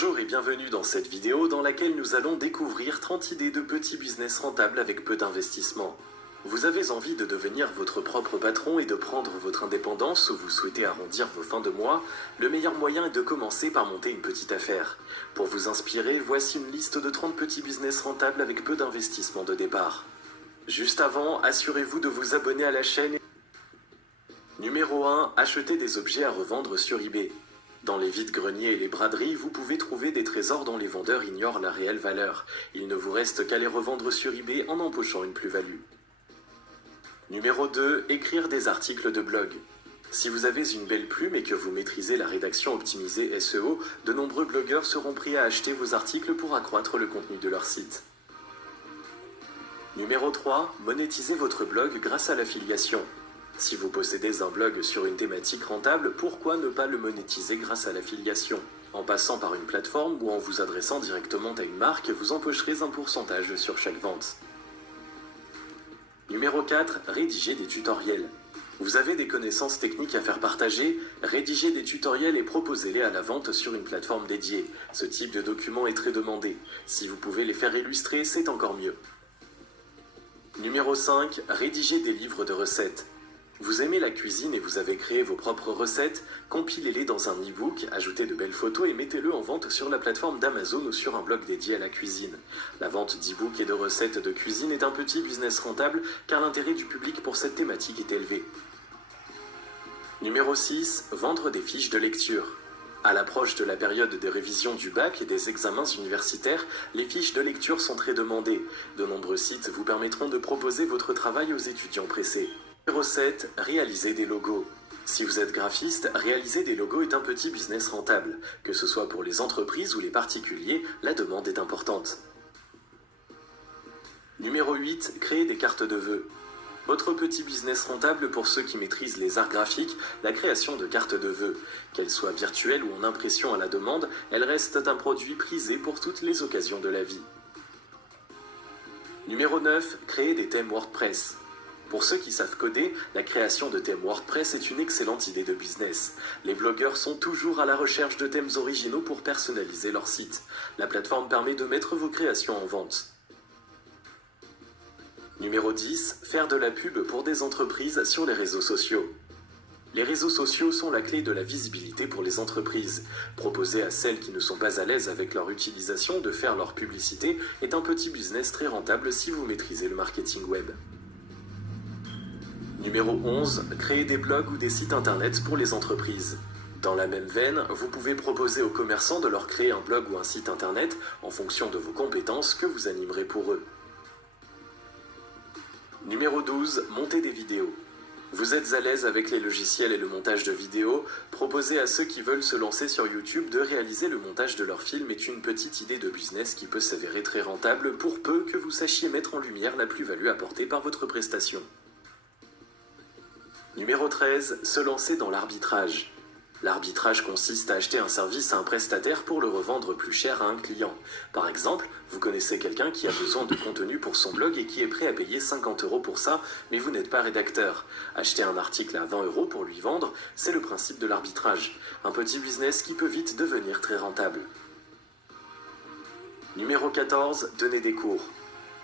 Bonjour et bienvenue dans cette vidéo dans laquelle nous allons découvrir 30 idées de petits business rentables avec peu d'investissement. Vous avez envie de devenir votre propre patron et de prendre votre indépendance ou vous souhaitez arrondir vos fins de mois, le meilleur moyen est de commencer par monter une petite affaire. Pour vous inspirer, voici une liste de 30 petits business rentables avec peu d'investissement de départ. Juste avant, assurez-vous de vous abonner à la chaîne. Numéro 1. Acheter des objets à revendre sur eBay. Dans les vides-greniers et les braderies, vous pouvez trouver des trésors dont les vendeurs ignorent la réelle valeur. Il ne vous reste qu'à les revendre sur eBay en empochant une plus-value. Numéro 2. Écrire des articles de blog. Si vous avez une belle plume et que vous maîtrisez la rédaction optimisée SEO, de nombreux blogueurs seront prêts à acheter vos articles pour accroître le contenu de leur site. Numéro 3. Monétiser votre blog grâce à l'affiliation. Si vous possédez un blog sur une thématique rentable, pourquoi ne pas le monétiser grâce à l'affiliation? En passant par une plateforme ou en vous adressant directement à une marque, vous empocherez un pourcentage sur chaque vente. Numéro 4. Rédiger des tutoriels. Vous avez des connaissances techniques à faire partager? Rédigez des tutoriels et proposez-les à la vente sur une plateforme dédiée. Ce type de document est très demandé. Si vous pouvez les faire illustrer, c'est encore mieux. Numéro 5. Rédiger des livres de recettes. Vous aimez la cuisine et vous avez créé vos propres recettes? Compilez-les dans un e-book, ajoutez de belles photos et mettez-le en vente sur la plateforme d'Amazon ou sur un blog dédié à la cuisine. La vente d'e-books et de recettes de cuisine est un petit business rentable car l'intérêt du public pour cette thématique est élevé. Numéro 6. Vendre des fiches de lecture. À l'approche de la période des révisions du bac et des examens universitaires, les fiches de lecture sont très demandées. De nombreux sites vous permettront de proposer votre travail aux étudiants pressés. Numéro 7. Réaliser des logos. Si vous êtes graphiste, réaliser des logos est un petit business rentable. Que ce soit pour les entreprises ou les particuliers, la demande est importante. Numéro 8. Créer des cartes de vœux. Autre petit business rentable pour ceux qui maîtrisent les arts graphiques, la création de cartes de vœux. Qu'elles soient virtuelles ou en impression à la demande, elles restent un produit prisé pour toutes les occasions de la vie. Numéro 9. Créer des thèmes WordPress. Pour ceux qui savent coder, la création de thèmes WordPress est une excellente idée de business. Les blogueurs sont toujours à la recherche de thèmes originaux pour personnaliser leur site. La plateforme permet de mettre vos créations en vente. Numéro 10. Faire de la pub pour des entreprises sur les réseaux sociaux. Les réseaux sociaux sont la clé de la visibilité pour les entreprises. Proposer à celles qui ne sont pas à l'aise avec leur utilisation de faire leur publicité est un petit business très rentable si vous maîtrisez le marketing web. Numéro 11. Créer des blogs ou des sites internet pour les entreprises. Dans la même veine, vous pouvez proposer aux commerçants de leur créer un blog ou un site internet en fonction de vos compétences que vous animerez pour eux. Numéro 12. Monter des vidéos. Vous êtes à l'aise avec les logiciels et le montage de vidéos? Proposez à ceux qui veulent se lancer sur YouTube de réaliser le montage de leurs films est une petite idée de business qui peut s'avérer très rentable pour peu que vous sachiez mettre en lumière la plus-value apportée par votre prestation. Numéro 13. Se lancer dans l'arbitrage. L'arbitrage consiste à acheter un service à un prestataire pour le revendre plus cher à un client. Par exemple, vous connaissez quelqu'un qui a besoin de contenu pour son blog et qui est prêt à payer 50 € pour ça, mais vous n'êtes pas rédacteur. Acheter un article à 20 € pour lui vendre, c'est le principe de l'arbitrage. Un petit business qui peut vite devenir très rentable. Numéro 14. Donner des cours.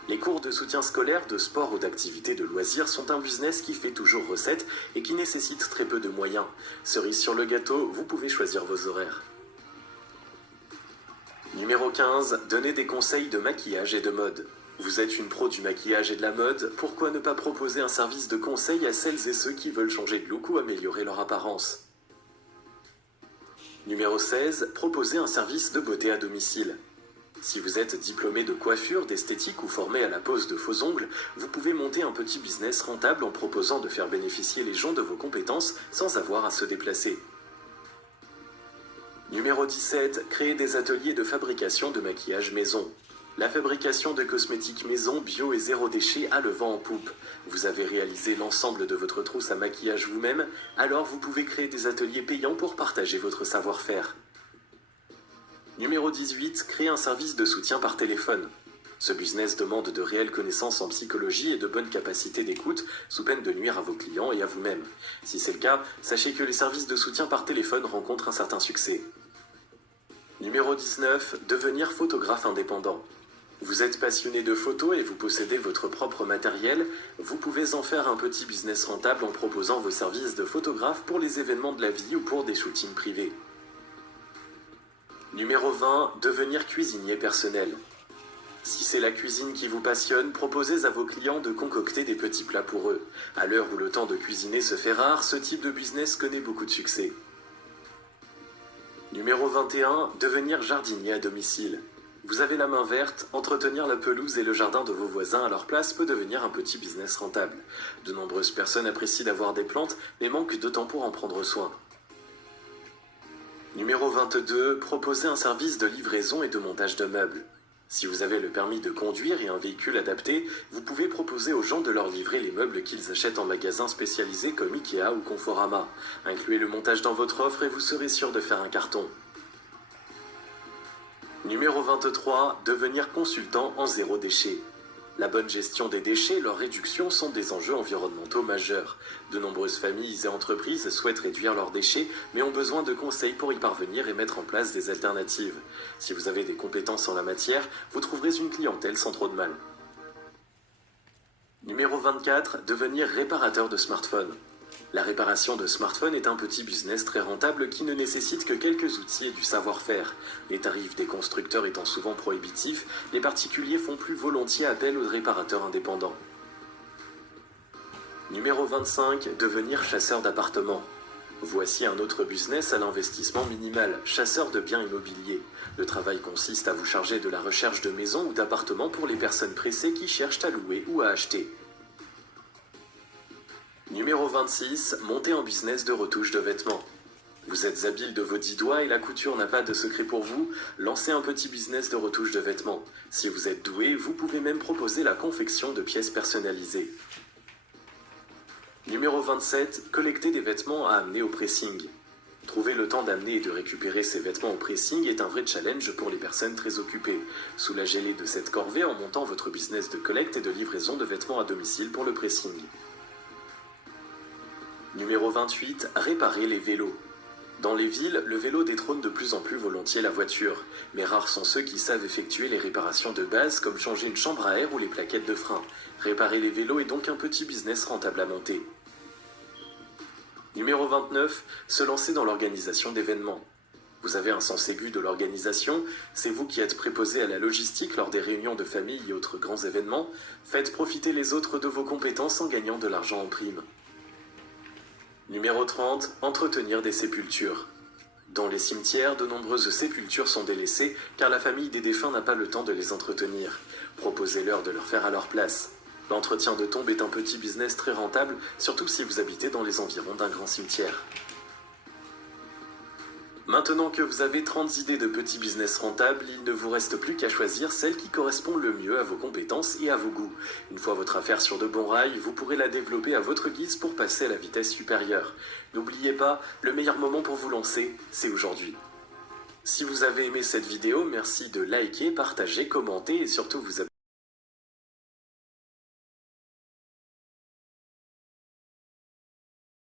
Les cours de soutien scolaire, de sport ou d'activités de loisirs sont un business qui fait toujours recette et qui nécessite très peu de moyens. Cerise sur le gâteau, vous pouvez choisir vos horaires. Numéro 15. Donner des conseils de maquillage et de mode. Vous êtes une pro du maquillage et de la mode, pourquoi ne pas proposer un service de conseil à celles et ceux qui veulent changer de look ou améliorer leur apparence? Numéro 16. Proposer un service de beauté à domicile. Si vous êtes diplômé de coiffure, d'esthétique ou formé à la pose de faux ongles, vous pouvez monter un petit business rentable en proposant de faire bénéficier les gens de vos compétences sans avoir à se déplacer. Numéro 17. Créer des ateliers de fabrication de maquillage maison. La fabrication de cosmétiques maison bio et zéro déchet a le vent en poupe. Vous avez réalisé l'ensemble de votre trousse à maquillage vous-même, alors vous pouvez créer des ateliers payants pour partager votre savoir-faire. Numéro 18. Créer un service de soutien par téléphone. Ce business demande de réelles connaissances en psychologie et de bonnes capacités d'écoute, sous peine de nuire à vos clients et à vous-même. Si c'est le cas, sachez que les services de soutien par téléphone rencontrent un certain succès. Numéro 19, devenir photographe indépendant. Vous êtes passionné de photos et vous possédez votre propre matériel, vous pouvez en faire un petit business rentable en proposant vos services de photographe pour les événements de la vie ou pour des shootings privés. Numéro 20, devenir cuisinier personnel. Si c'est la cuisine qui vous passionne, proposez à vos clients de concocter des petits plats pour eux. À l'heure où le temps de cuisiner se fait rare, ce type de business connaît beaucoup de succès. Numéro 21, devenir jardinier à domicile. Vous avez la main verte, entretenir la pelouse et le jardin de vos voisins à leur place peut devenir un petit business rentable. De nombreuses personnes apprécient d'avoir des plantes, mais manquent de temps pour en prendre soin. Numéro 22, proposer un service de livraison et de montage de meubles. Si vous avez le permis de conduire et un véhicule adapté, vous pouvez proposer aux gens de leur livrer les meubles qu'ils achètent en magasins spécialisés comme Ikea ou Conforama. Incluez le montage dans votre offre et vous serez sûr de faire un carton. Numéro 23, devenir consultant en zéro déchet. La bonne gestion des déchets et leur réduction sont des enjeux environnementaux majeurs. De nombreuses familles et entreprises souhaitent réduire leurs déchets, mais ont besoin de conseils pour y parvenir et mettre en place des alternatives. Si vous avez des compétences en la matière, vous trouverez une clientèle sans trop de mal. Numéro 24, devenir réparateur de smartphones. La réparation de smartphones est un petit business très rentable qui ne nécessite que quelques outils et du savoir-faire. Les tarifs des constructeurs étant souvent prohibitifs, les particuliers font plus volontiers appel aux réparateurs indépendants. Numéro 25, devenir chasseur d'appartements. Voici un autre business à l'investissement minimal, chasseur de biens immobiliers. Le travail consiste à vous charger de la recherche de maisons ou d'appartements pour les personnes pressées qui cherchent à louer ou à acheter. Numéro 26, monter un business de retouche de vêtements. Vous êtes habile de vos 10 doigts et la couture n'a pas de secret pour vous, lancez un petit business de retouche de vêtements. Si vous êtes doué, vous pouvez même proposer la confection de pièces personnalisées. Numéro 27, collecter des vêtements à amener au pressing. Trouver le temps d'amener et de récupérer ces vêtements au pressing est un vrai challenge pour les personnes très occupées. Soulagez-les de cette corvée en montant votre business de collecte et de livraison de vêtements à domicile pour le pressing. Numéro 28, réparer les vélos. Dans les villes, le vélo détrône de plus en plus volontiers la voiture, mais rares sont ceux qui savent effectuer les réparations de base comme changer une chambre à air ou les plaquettes de frein. Réparer les vélos est donc un petit business rentable à monter. Numéro 29, se lancer dans l'organisation d'événements. Vous avez un sens aigu de l'organisation, c'est vous qui êtes préposé à la logistique lors des réunions de famille et autres grands événements. Faites profiter les autres de vos compétences en gagnant de l'argent en prime. Numéro 30, entretenir des sépultures. Dans les cimetières, de nombreuses sépultures sont délaissées car la famille des défunts n'a pas le temps de les entretenir. Proposez-leur de leur faire à leur place. L'entretien de tombes est un petit business très rentable, surtout si vous habitez dans les environs d'un grand cimetière. Maintenant que vous avez 30 idées de petits business rentables, il ne vous reste plus qu'à choisir celle qui correspond le mieux à vos compétences et à vos goûts. Une fois votre affaire sur de bons rails, vous pourrez la développer à votre guise pour passer à la vitesse supérieure. N'oubliez pas, le meilleur moment pour vous lancer, c'est aujourd'hui. Si vous avez aimé cette vidéo, merci de liker, partager, commenter et surtout vous abonner.